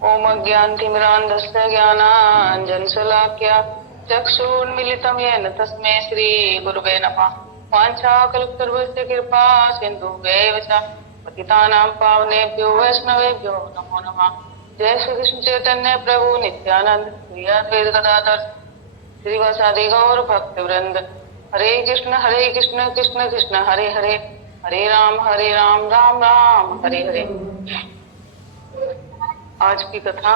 ओम अज्ञानतिमिरान्धस्य ज्ञानाञ्जनशलाकया चक्षुर्मीलितं येन तस्मै श्रीगुरुवे नमः। वाञ्छाकल्पतरुभ्यश्च कृपा सिन्धुभ्यैव च पतितानां पावनेभ्यो वैष्णवेभ्यो नमो नमः। जय श्री कृष्ण चैतन्य प्रभु नित्यानंद श्री अद्वैत गदाधर श्रीवासादि गौर भक्तवृंद। हरे कृष्ण कृष्ण कृष्ण हरे हरे, हरे राम राम राम हरे हरे। आज की कथा,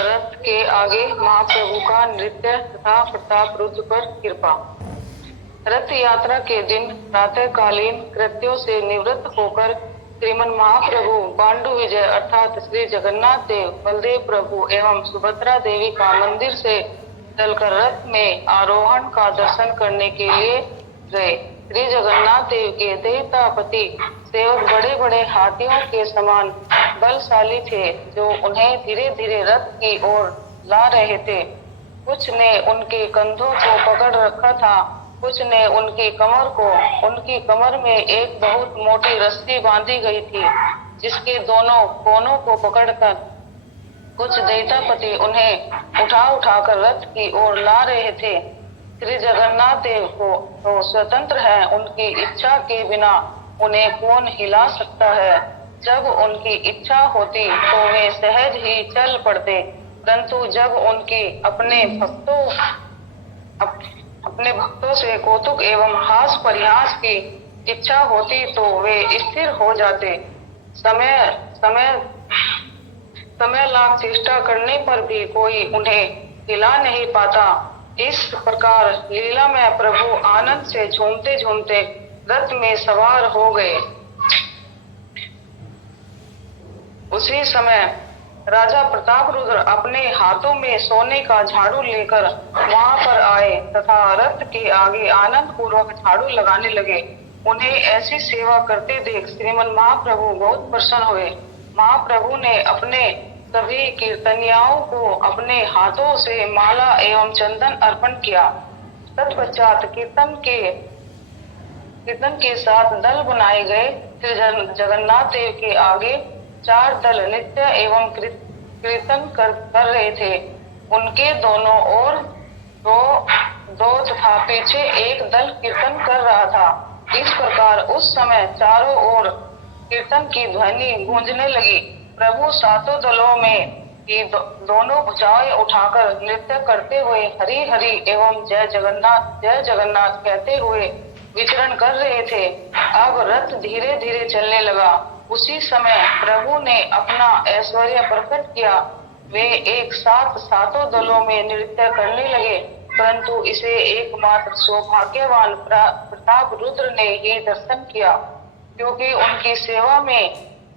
रथ के आगे महाप्रभु का नृत्य तथा प्रताप रुद्र पर कृपा। रथ यात्रा के दिन प्रातःकालीन कृत्यों से निवृत्त होकर श्रीमन महाप्रभु पांडु विजय अर्थात श्री जगन्नाथ देव, बलदेव प्रभु एवं सुभद्रा देवी का मंदिर से चलकर रथ में आरोहण का दर्शन करने के लिए गए। श्री जगन्नाथ देव के देवतापति सेवक बड़े बड़े हाथियों के समान बलशाली थे, जो उन्हें धीरे धीरे रथ की ओर ला रहे थे। कुछ ने उनके कंधों को पकड़ रखा था, कुछ ने उनकी कमर को। उनकी कमर में एक बहुत मोटी रस्सी बांधी गई थी, जिसके दोनों कोनों को पकड़कर कुछ दैत्यापति उन्हें उठा उठाकर रथ की ओर ला रहे थे। श्री जगन्नाथ देव को तो स्वतंत्र है, उनकी इच्छा के बिना उन्हें कौन हिला सकता है। जब उनकी इच्छा होती तो वे सहज ही चल पड़ते, परंतु जब उनकी अपने भक्तों से कौतुक एवं हास परिहास की इच्छा होती तो वे स्थिर हो जाते। समय लाख चेष्टा करने पर भी कोई उन्हें हिला नहीं पाता। इस प्रकार लीला में प्रभु आनंद से झूमते झूमते रथ में सवार हो गए। उसी समय राजा प्रताप रुद्र अपने हाथों में सोने का झाड़ू लेकर वहां पर आए तथा रथ के आगे आनंद पूर्वक झाड़ू लगाने लगे। उन्हें ऐसी सेवा करते देख श्रीमन महाप्रभु बहुत प्रसन्न हुए। महाप्रभु ने अपने सभी कीर्तनियाओं को अपने हाथों से माला एवं चंदन अर्पण किया। तत्पश्चात कीर्तन के साथ दल बनाए गए। श्री जगन्नाथ देव के आगे 4 दल नृत्य एवं कीर्तन कर रहे थे। उनके दोनों ओर दो तथा पीछे एक दल कीर्तन कर रहा था। इस प्रकार उस समय चारों ओर कीर्तन की ध्वनि गूंजने लगी। प्रभु सातों दलों में की दोनों भुजाएं उठाकर नृत्य करते हुए हरि हरि एवं जय जगन्नाथ कहते हुए विचरण कर रहे थे। अब रथ धीरे धीरे चलने लगा। उसी समय प्रभु ने अपना ऐश्वर्य प्रकट किया। वे एक साथ सातों दलों में नृत्य करने लगे, परंतु इसे एकमात्र सौभाग्यवान प्रताप रुद्र ने ही दर्शन किया, क्योंकि उनकी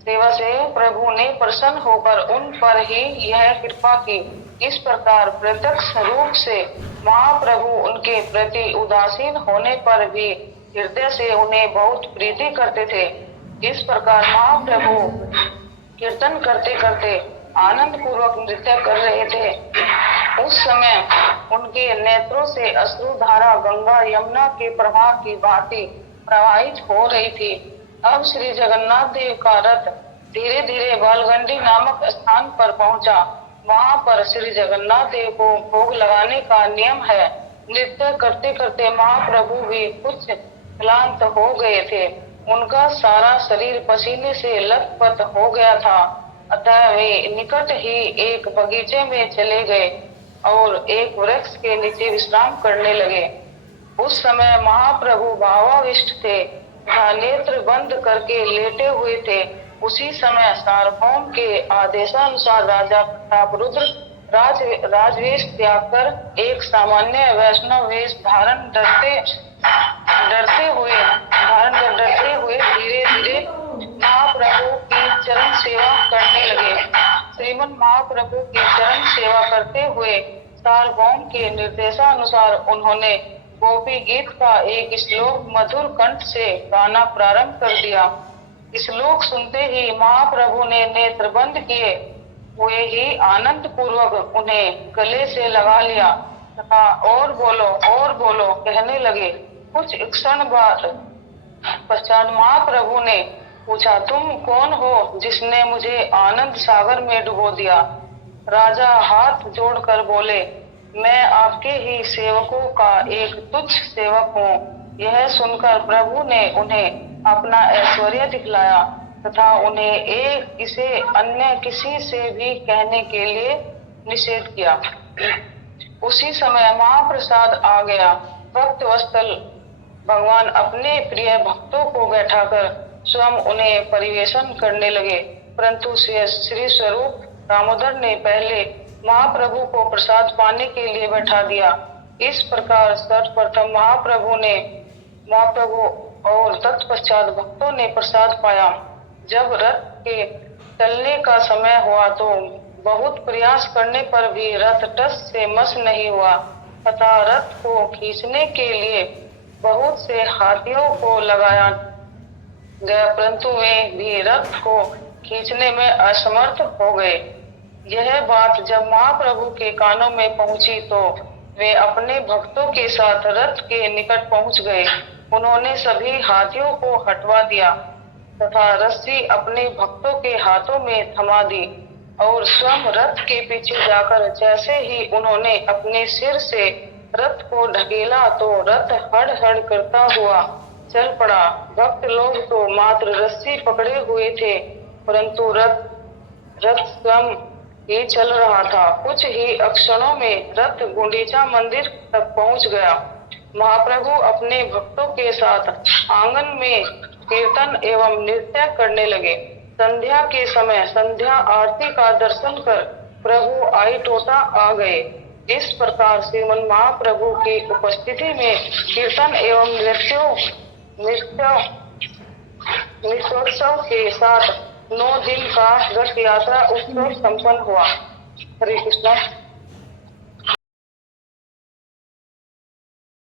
सेवा से प्रभु ने प्रसन्न होकर उन पर ही यह कृपा की। इस प्रकार प्रत्यक्ष रूप से महाप्रभु उनके प्रति उदासीन होने पर भी हृदय से उन्हें बहुत प्रीति करते थे। इस प्रकार महाप्रभु कीर्तन करते करते आनंद पूर्वक नृत्य कर रहे थे। उस समय उनके नेत्रों से अश्रुधारा गंगा यमुना के प्रवाह की भांति प्रवाहित हो रही थी। अब श्री जगन्नाथ देव का रथ धीरे धीरे बालगंडी नामक स्थान पर पहुंचा। वहां पर श्री जगन्नाथ देव को भोग लगाने का नियम है। नृत्य करते करते महाप्रभु भी कुछ क्लांत हो गए थे। उनका सारा शरीर पसीने से लथपथ हो गया था। अतः वे निकट ही एक बगीचे में चले गए और एक वृक्ष के नीचे विश्राम करने लगे। उस समय महाप्रभु भावाविष्ट थे तथा नेत्र बंद करके लेटे हुए थे। उसी समय सार्वभौम के आदेशानुसार राजा प्रताप रुद्र राजवेश त्याग कर एक सामान्य वैष्णव वेश धारण करते हुए धीरे धीरे महाप्रभु की चरण सेवा करने लगे। श्रीमन महाप्रभु की चरण सेवा करते हुए सार्वभौम के निर्देशानुसार उन्होंने गोपी गीत का एक श्लोक मधुर कंठ से गाना प्रारंभ कर दिया। श्लोक सुनते ही महाप्रभु ने नेत्र बंद किए हुए ही आनंद पूर्वक उन्हें गले से लगा लिया तथा और बोलो कहने लगे। कुछ क्षण बाद पश्चात महाप्रभु ने पूछा, तुम कौन हो जिसने मुझे आनंद सागर में डुबो दिया? राजा हाथ जोड़कर बोले, मैं आपके ही सेवकों का एक तुच्छ सेवक हूँ। यह सुनकर प्रभु ने उन्हें अपना ऐश्वर्य दिखलाया तथा उन्हें इसे अन्य किसी से भी कहने के लिए निषेध किया। उसी समय महाप्रसाद आ गया। भक्त वत्सल भगवान अपने प्रिय भक्तों को बैठाकर स्वयं उन्हें परिवेशन करने लगे, परंतु श्री स्वरूप दामोदर ने पहले महाप्रभु को प्रसाद पाने के लिए बैठा दिया। इस प्रकार सर्वप्रथम महाप्रभु और तत्पश्चात भक्तों ने प्रसाद पाया। जब रथ के चलने का समय हुआ तो बहुत प्रयास करने पर भी रथ टस से मस नहीं हुआ तथा रथ को खींचने के लिए बहुत से हाथियों को लगाया गया, परंतु वे भी रथ को खींचने में असमर्थ हो गए। यह बात जब महाप्रभु के कानों में पहुंची तो वे अपने भक्तों के साथ रथ के निकट पहुंच गए। उन्होंने सभी हाथियों को हटवा दिया तथा रस्सी अपने भक्तों के हाथों में थमा दी और स्वयं रथ के पीछे जाकर जैसे ही उन्होंने अपने सिर से रथ को ढकेला तो रथ हड़ हड़ करता हुआ चल पड़ा। भक्त लोग तो मात्र रस्सी पकड़े हुए थे, परंतु रथ स्वयं ही चल रहा था। कुछ ही क्षणों में रथ गुंडीचा मंदिर तक पहुंच गया। महाप्रभु अपने भक्तों के साथ आंगन में कीर्तन एवं नृत्य करने लगे। संध्या के समय संध्या आरती का दर्शन कर प्रभु आई टोटा आ गए। इस प्रकार श्रीमन महाप्रभु की उपस्थिति में कीर्तन एवं नृत्योत्सव के साथ 9 दिन का रथ यात्रा उत्सव संपन्न हुआ। हरे कृष्ण।